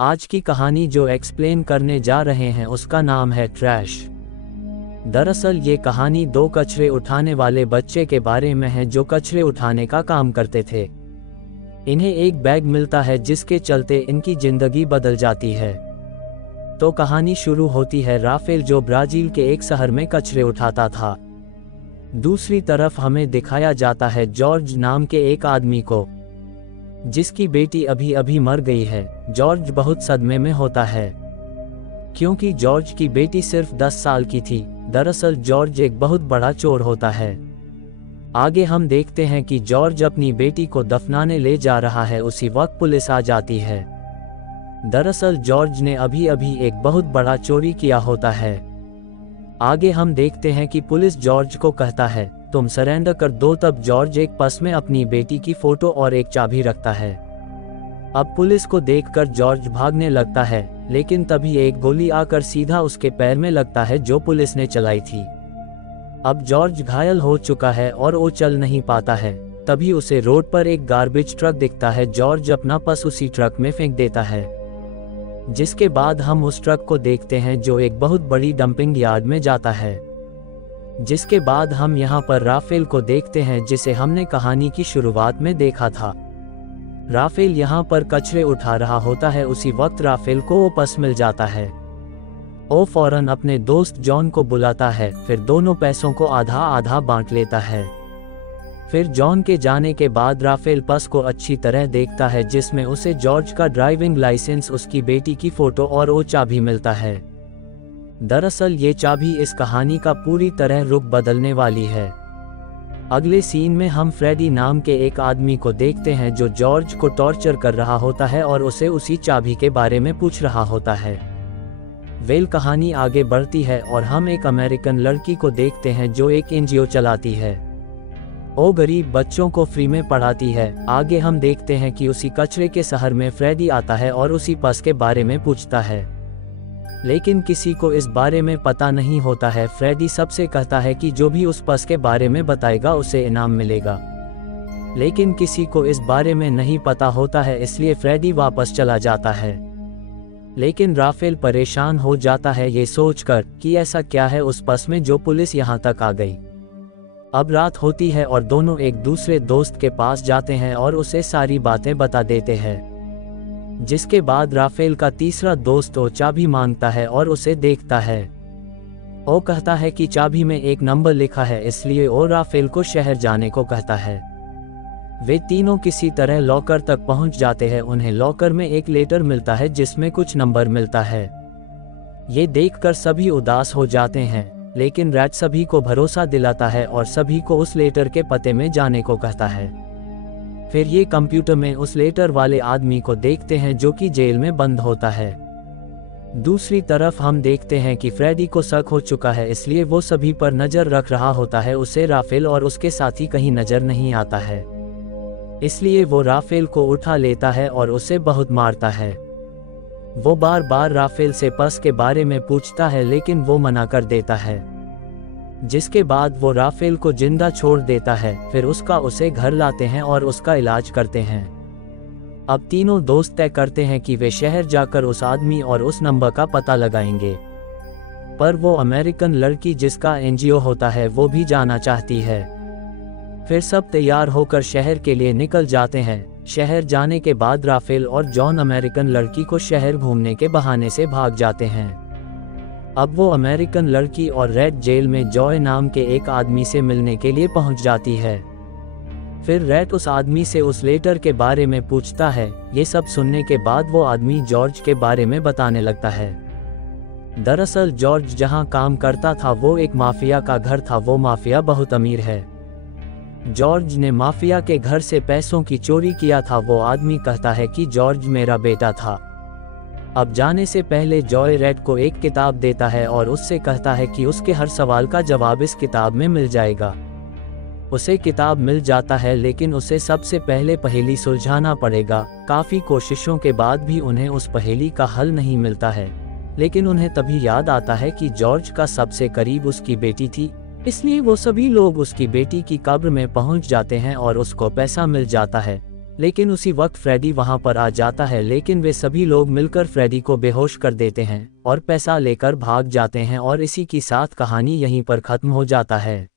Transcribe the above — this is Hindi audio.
आज की कहानी जो एक्सप्लेन करने जा रहे हैं उसका नाम है ट्रैश। दरअसल ये कहानी दो कचरे उठाने वाले बच्चे के बारे में है जो कचरे उठाने का काम करते थे। इन्हें एक बैग मिलता है जिसके चलते इनकी जिंदगी बदल जाती है। तो कहानी शुरू होती है राफेल जो ब्राजील के एक शहर में कचरे उठाता था। दूसरी तरफ हमें दिखाया जाता है जॉर्ज नाम के एक आदमी को जिसकी बेटी अभी अभी मर गई है। जॉर्ज बहुत सदमे में होता है क्योंकि जॉर्ज की बेटी सिर्फ 10 साल की थी। दरअसल जॉर्ज एक बहुत बड़ा चोर होता है। आगे हम देखते हैं कि जॉर्ज अपनी बेटी को दफनाने ले जा रहा है, उसी वक्त पुलिस आ जाती है। दरअसल जॉर्ज ने अभी अभी एक बहुत बड़ा चोरी किया होता है। आगे हम देखते हैं कि पुलिस जॉर्ज को कहता है तुम सरेंडर कर दो। तब जॉर्ज एक पर्स में अपनी बेटी की फोटो और एक चाबी रखता है। अब पुलिस को देखकर जॉर्ज भागने लगता है, लेकिन तभी एक गोली आकर सीधा उसके पैर में लगता है जो पुलिस ने चलाई थी। अब जॉर्ज घायल हो चुका है और वो चल नहीं पाता है। तभी उसे रोड पर एक गार्बेज ट्रक दिखता है। जॉर्ज अपना पर्स उसी ट्रक में फेंक देता है, जिसके बाद हम उस ट्रक को देखते हैं जो एक बहुत बड़ी डंपिंग यार्ड में जाता है। जिसके बाद हम यहाँ पर राफेल को देखते हैं जिसे हमने कहानी की शुरुआत में देखा था। राफेल यहाँ पर कचरे उठा रहा होता है। उसी वक्त राफेल को वो पर्स मिल जाता है। वो फौरन अपने दोस्त जॉन को बुलाता है, फिर दोनों पैसों को आधा आधा बांट लेता है। फिर जॉन के जाने के बाद राफेल पर्स को अच्छी तरह देखता है जिसमें उसे जॉर्ज का ड्राइविंग लाइसेंस, उसकी बेटी की फोटो और वो चाबी मिलता है। दरअसल ये चाबी इस कहानी का पूरी तरह रुख बदलने वाली है। अगले सीन में हम फ्रेडी नाम के एक आदमी को देखते हैं जो जॉर्ज को टॉर्चर कर रहा होता है और उसे उसी चाबी के बारे में पूछ रहा होता है। कहानी आगे बढ़ती है और हम एक अमेरिकन लड़की को देखते हैं जो एक एनजीओ चलाती है। वो गरीब बच्चों को फ्री में पढ़ाती है। आगे हम देखते हैं कि उसी कचरे के शहर में फ्रेडी आता है और उसी पर्स के बारे में पूछता है, लेकिन किसी को इस बारे में पता नहीं होता है। फ्रेडी सबसे कहता है कि जो भी उस पर्स के बारे में बताएगा उसे इनाम मिलेगा, लेकिन किसी को इस बारे में नहीं पता होता है, इसलिए फ्रेडी वापस चला जाता है। लेकिन राफेल परेशान हो जाता है ये सोचकर कि ऐसा क्या है उस पर्स में जो पुलिस यहाँ तक आ गई। अब रात होती है और दोनों एक दूसरे दोस्त के पास जाते हैं और उसे सारी बातें बता देते हैं। जिसके बाद राफेल का तीसरा दोस्त वो चाबी मांगता है और उसे देखता है। वो कहता है कि चाबी में एक नंबर लिखा है, इसलिए वो राफेल को शहर जाने को कहता है। वे तीनों किसी तरह लॉकर तक पहुंच जाते हैं। उन्हें लॉकर में एक लेटर मिलता है जिसमें कुछ नंबर मिलता है। ये देखकर सभी उदास हो जाते हैं, लेकिन रैट सभी को भरोसा दिलाता है और सभी को उस लेटर के पते में जाने को कहता है। फिर ये कंप्यूटर में उस लेटर वाले आदमी को देखते हैं जो कि जेल में बंद होता है। दूसरी तरफ हम देखते हैं कि फ्रेडी को शक हो चुका है, इसलिए वो सभी पर नजर रख रहा होता है। उसे राफेल और उसके साथी कहीं नजर नहीं आता है, इसलिए वो राफेल को उठा लेता है और उसे बहुत मारता है। वो बार बार राफेल से पर्स के बारे में पूछता है, लेकिन वो मना कर देता है। जिसके बाद वो राफेल को जिंदा छोड़ देता है। फिर उसे घर लाते हैं और उसका इलाज करते हैं। अब तीनों दोस्त तय करते हैं कि वे शहर जाकर उस आदमी और उस नंबर का पता लगाएंगे, पर वो अमेरिकन लड़की जिसका एनजीओ होता है वो भी जाना चाहती है। फिर सब तैयार होकर शहर के लिए निकल जाते हैं। शहर जाने के बाद राफेल और जॉन अमेरिकन लड़की को शहर घूमने के बहाने से भाग जाते हैं। अब वो अमेरिकन लड़की और रेड जेल में जॉय नाम के एक आदमी से मिलने के लिए पहुंच जाती है। फिर रेड उस आदमी से उस लेटर के बारे में पूछता है। ये सब सुनने के बाद वो आदमी जॉर्ज के बारे में बताने लगता है। दरअसल जॉर्ज जहां काम करता था वो एक माफिया का घर था। वो माफिया बहुत अमीर है। जॉर्ज ने माफिया के घर से पैसों की चोरी किया था। वो आदमी कहता है कि जॉर्ज मेरा बेटा था। अब जाने से पहले जॉय रेड को एक किताब देता है और उससे कहता है कि उसके हर सवाल का जवाब इस किताब में मिल जाएगा। उसे किताब मिल जाता है, लेकिन उसे सबसे पहले पहेली सुलझाना पड़ेगा। काफी कोशिशों के बाद भी उन्हें उस पहेली का हल नहीं मिलता है, लेकिन उन्हें तभी याद आता है कि जॉर्ज का सबसे करीब उसकी बेटी थी, इसलिए वो सभी लोग उसकी बेटी की कब्र में पहुंच जाते हैं और उसको पैसा मिल जाता है। लेकिन उसी वक्त फ्रेडी वहां पर आ जाता है, लेकिन वे सभी लोग मिलकर फ्रेडी को बेहोश कर देते हैं और पैसा लेकर भाग जाते हैं और इसी के साथ कहानी यहीं पर खत्म हो जाता है।